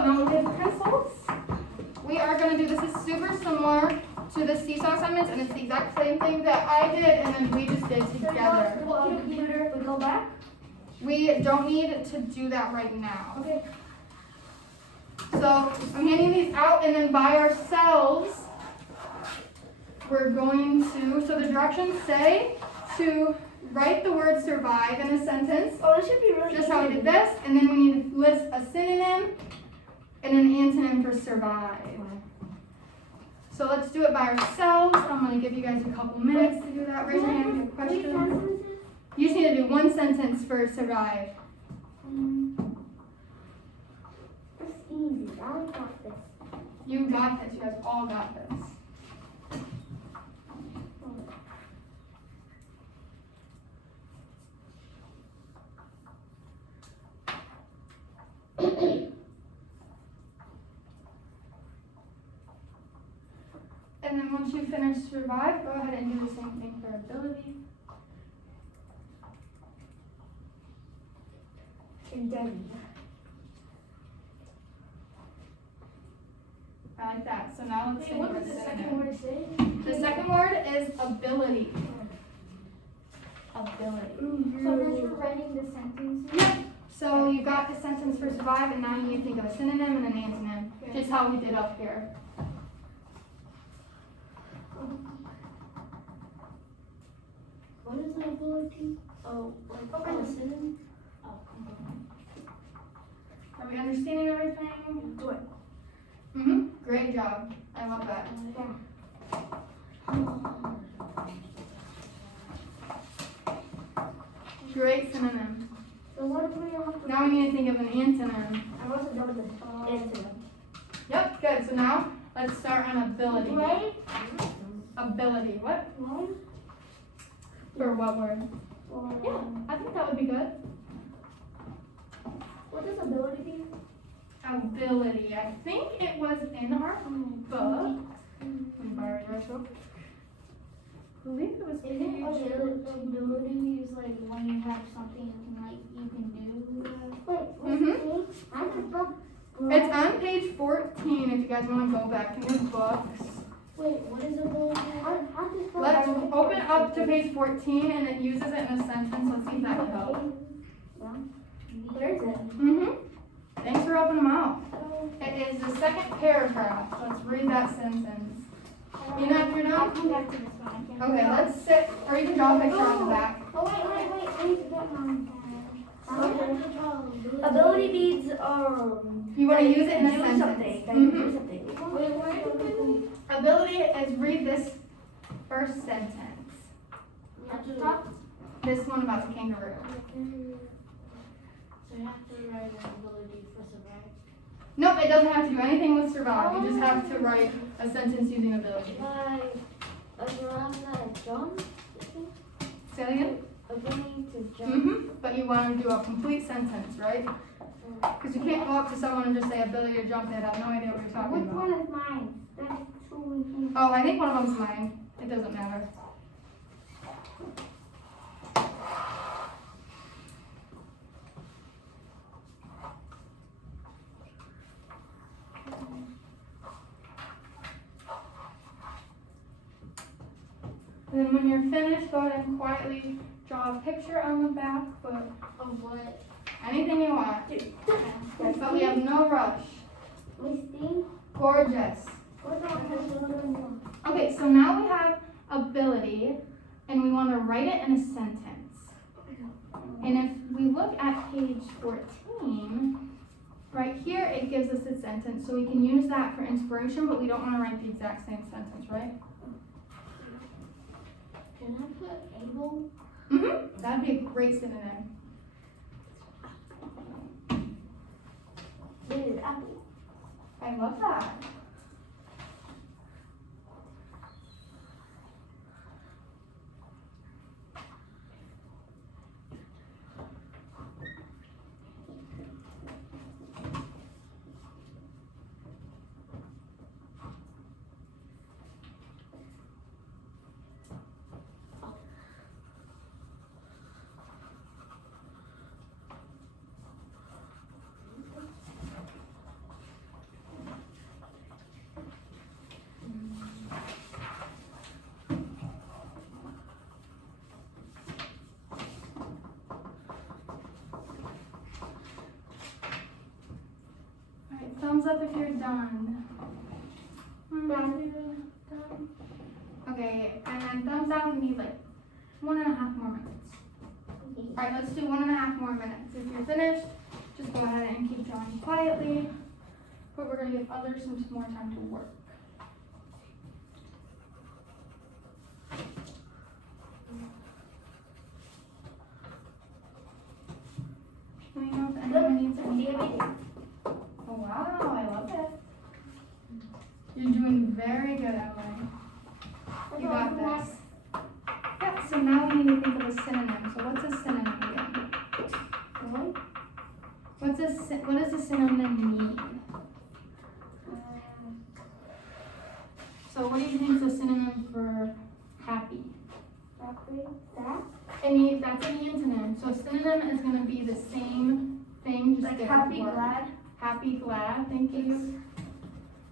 So now with pencils, we are going to do, this is super similar to the seesaw assignments, and it's the exact same thing that I did and then we just did together. Computer, we go back? We don't need to do that right now. Okay. So I'm handing these out, and then by ourselves, we're going to, so the directions say to write the word survive in a sentence. Oh, this should be really Just easy. how we did this, and then we need to list a synonym and an antonym for survive. So let's do it by ourselves. I'm going to give you guys a couple minutes to do that. Raise your hand if you have questions. You just need to do one sentence for survive. That's easy. I got this. You got this. You guys all got this. And then once you finish survive, go ahead and do the same thing for ability. I like that. So now let's What think does the about second word say? The second word is ability. Ability. So then you're writing the sentence? Yep. So you got the sentence for survive, and now you need to think of a synonym and an antonym, just how we did up here. What is the ability? Oh, like Okay. a synonym? Oh, Are we understanding everything? do it. Great job. I love that. Great synonym. So what do we have to Now we need to think of an antonym. I wasn't done with the incident. Yep, good. So now let's start on ability. Right? Ability. What? Right? For what word? Or, Yeah, I think that would be good. what does ability be? Ability. I think it was in our book. Let me borrow yours real quick. I believe it was Isn't page ability is like when you have something like you can do? Wait, Mhm. I'm the book. It's on page 14 if you guys want to go back in your books. Wait, what is ability? Let's open up to page 14 and it uses it in a sentence. Let's see if that can help. Where is it? Mm-hmm. Thanks for helping them out. It is the second paragraph. Let's read that sentence. You know if you're I'll done? come back to this one. I can't Okay, let's sit, or you can draw a picture on the back. Oh, wait. I need to get mine. Ability means, You want to use it in a do sentence. something. That Mhm. you do something. Wait, where? Ability is read this first sentence. At the top? This one about the kangaroo. So you have to write an ability for survive. Nope, it doesn't have to do anything with survive. You just have to write a sentence using ability. Like around that jump? Say that again? Ability to jump. Mm-hmm. But you want to do a complete sentence, right? Because you can't go up to someone and just say ability to jump. They have no idea what you're talking Which about. one is mine? That's two. Oh, I think one of them's mine. It doesn't matter. Then when you're finished, go ahead and quietly draw a picture on the back foot. Of what? Anything you want. But we have no rush. Listing? Gorgeous. What's that one? Okay, so now we have ability, and we want to write it in a sentence. And if we look at page 14, right here it gives us a sentence, so we can use that for inspiration, but we don't want to write the exact same sentence, right? Can I put able? Mm-hmm. That'd be a great synonym. This is apple. I love that. thumbs up if you're done. Done. Okay, and then thumbs down, we need like 1.5 more minutes. Alright, let's do 1.5 more minutes. If you're finished, just go ahead and keep drawing quietly. But we're going to give others some more time to work. Let me know if anyone needs any help. Oh wow, I love it. You're doing very good, Emily. You got this. Yeah, so now we need to think of a synonym. So what's a synonym again? What does a synonym mean? So what do you think is a synonym for happy? That's an antonym. So a synonym is going to be the same thing, just Like different happy, word. glad. Happy, glad, thank you.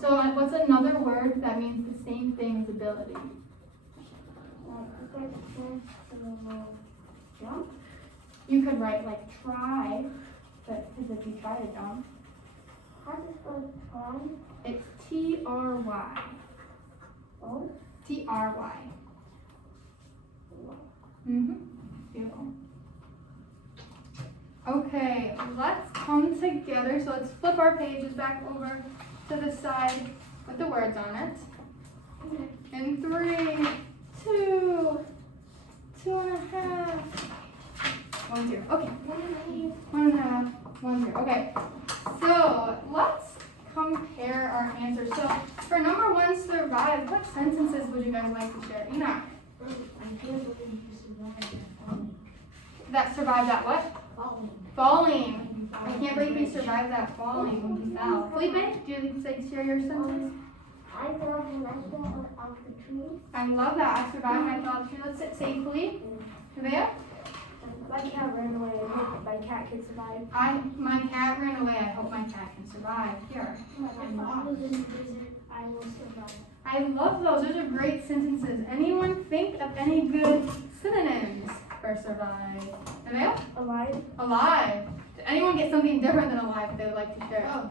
So what's another word that means the same thing as ability? Jump. You could write like try, but because if you try to jump, How does it spell try? it's T-R-Y. Oh. T-R-Y. Mm-hmm. Beautiful. Okay, let's come together. So let's flip our pages back over to the side with the words on it. In 3, 2, 2.5, 1, 0. Okay. 1.5, 1, 0. Okay. So let's compare our answers. So for number 1, survive, what sentences would you guys like to share? Enoch. I can't believe you survived that falling. That survived that what? Falling. Falling. I can't believe you survived that falling when you fell. Felipe, do you say share your sentence? I fell and I fell off the tree. I love that. I survived and I fell off the tree. Let's sit safely. Nevaeh? My cat ran away. I hope my cat can survive. My cat ran away. I hope my cat can survive. Here. If I was in the desert, I will survive. I love those. Those are great sentences. Anyone think of any good synonyms for survive? Nevaeh? Alive. Alive. Did anyone get something different than alive that they would like to share? Oh.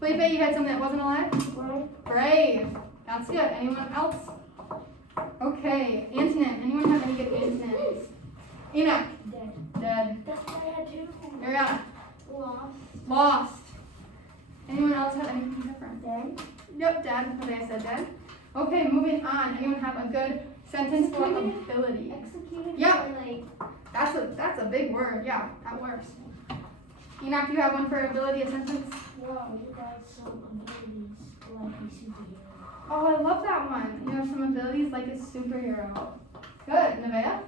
Felipe, you had something that wasn't alive? Right. Brave. That's good. Anyone else? Okay. Antonym. Anyone have any good antonyms? Enoch. Dead. Dead. That's what I had too. Ariana. Lost. Lost. Anyone else have anything different? Dead. Yep, dead. Okay, I said dead. Okay, moving on. Anyone have a good sentence for ability? Executed. Yeah. Or like. That's a big word. Yeah, that works. Enoch, do you have one for ability, a sentence? Wow, you got some abilities like a superhero. Oh, I love that one. You have some abilities like a superhero. Good. Nevaeh?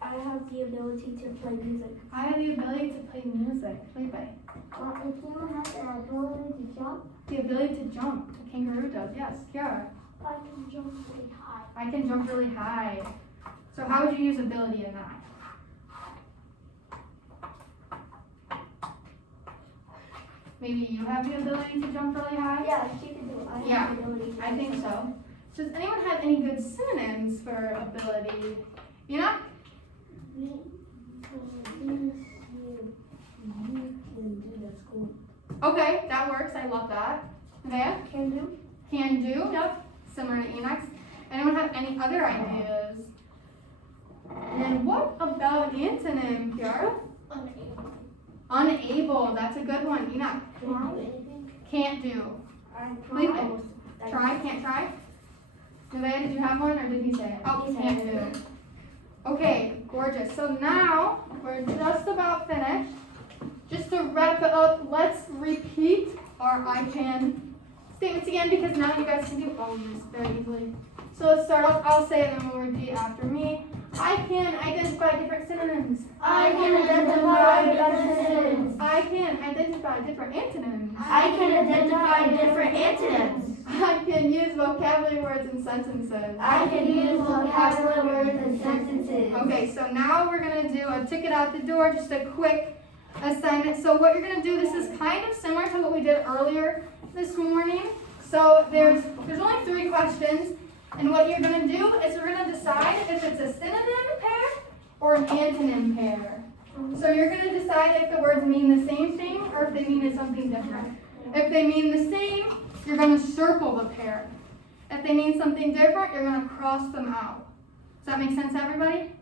I have the ability to play music. I have the ability to play music. Felipe? If you have the ability to jump, The ability to jump. A kangaroo does. Yes. Kiara? I can jump really high. I can jump really high. So how would you use ability in that? Maybe you have the ability to jump really high? Yeah, she can do it. I have Yeah, the ability to I think so. So does anyone have any good synonyms for ability? You know? You can do the school. Okay, that works. I love that. Nevaeh? Can do. Can do. Yep. Similar to Enoch's. Anyone have any other ideas? And what about antonym, Kiara? Unable. Unable. That's a good one. Enoch? Can I do anything? Can't do. I Leave it. promise. Try, can't try? Nevaeh, did you have one or did he say it? Oh, He said can't it. do. Okay, gorgeous. So now we're just about finished. Just to wrap it up, let's repeat our I can statements again because now you guys can do all of this very easily. So let's start off. I'll say it and then we'll repeat after me. I can identify different synonyms. I can identify different synonyms. I can identify different antonyms. I can identify different antonyms. I can use vocabulary words and sentences. I can use vocabulary words and sentences. Okay, so now we're gonna do a ticket out the door, just a quick assignment. So what you're gonna do, this is kind of similar to what we did earlier this morning. So there's only 3 questions, and what you're gonna do is we're gonna decide if it's a synonym pair or an antonym pair. So you're gonna decide if the words mean the same thing or if they mean something different. If they mean the same, you're gonna circle the pair. If they mean something different, you're gonna cross them out. Does that make sense to everybody?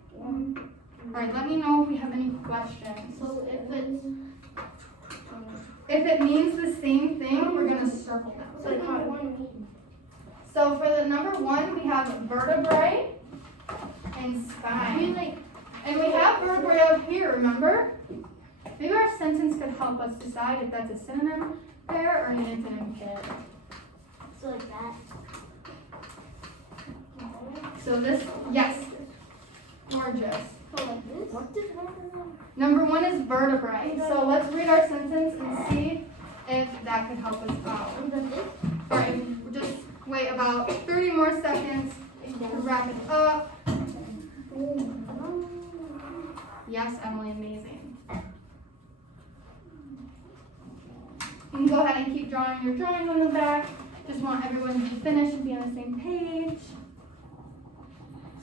Alright, let me know if we have any questions. So If it means the same thing, we're gonna circle them. So for the number 1, we have vertebrae and spine. And we have vertebrae up here, remember? Maybe our sentence could help us decide if that's a synonym pair or an antonym pair. So like that. So this, yes, gorgeous. So like this. What does Number 1 is vertebrae. So let's read our sentence and see if that could help us out. Alright, just wait about 30 more seconds to wrap it up. Yes, Emily, amazing. You can go ahead and keep drawing your drawing on the back. Just want everyone to finish and be on the same page.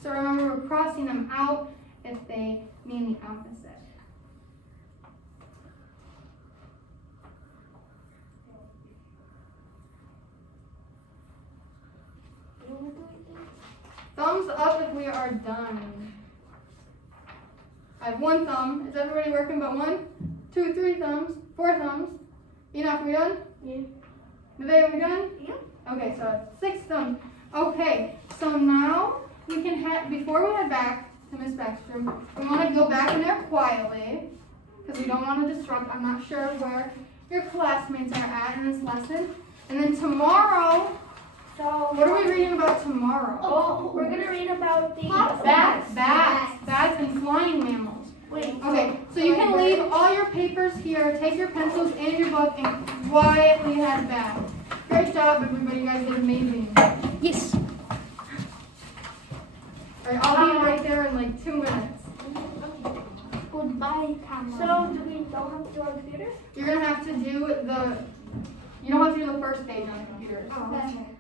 So remember, we're crossing them out if they mean the opposite. Thumbs up if we are done. I have 1 thumb. Is everybody working but 1? 2, 3 thumbs, 4 thumbs. Enough, are we done? Yeah. Today, are we done? Yeah. Okay, so 6 thumbs. Okay, so now we can head, before we head back to Miss Beckstrom, we want to go back in there quietly because we don't want to disrupt. I'm not sure where your classmates are at in this lesson. And then tomorrow, So what are we reading about tomorrow? Oh, we're gonna read about the Bats and flying mammals. Wait. Okay, so you can leave all your papers here, take your pencils and your book, and quietly head back. Great job, everybody. You guys did amazing. Yes. Alright, I'll be right there in like 2 minutes. Goodbye, camera. So do we don't have to do our computer? You're gonna have to do you don't have to do the first page on the computer. Oh, okay.